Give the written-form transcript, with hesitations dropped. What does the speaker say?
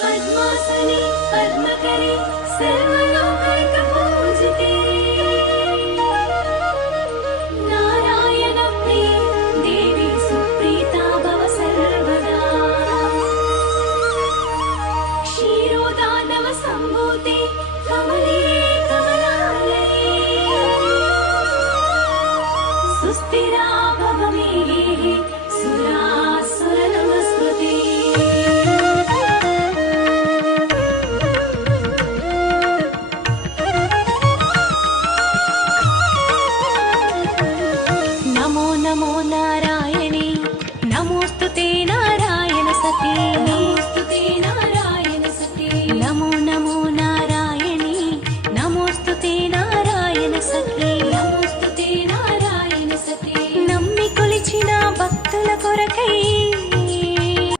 पद्मासने पद्मकरे सर्वलोकैकपूजिते नारायणप्रिये देवी सुप्रीता भव सर्वदा क्षीरोदानव सम्भूते कमले कमलालये सुस्थिरा भव मे सुरासुर नमस्कृते नमो नमो नारायणे नमोस्तुते नारायण सखे।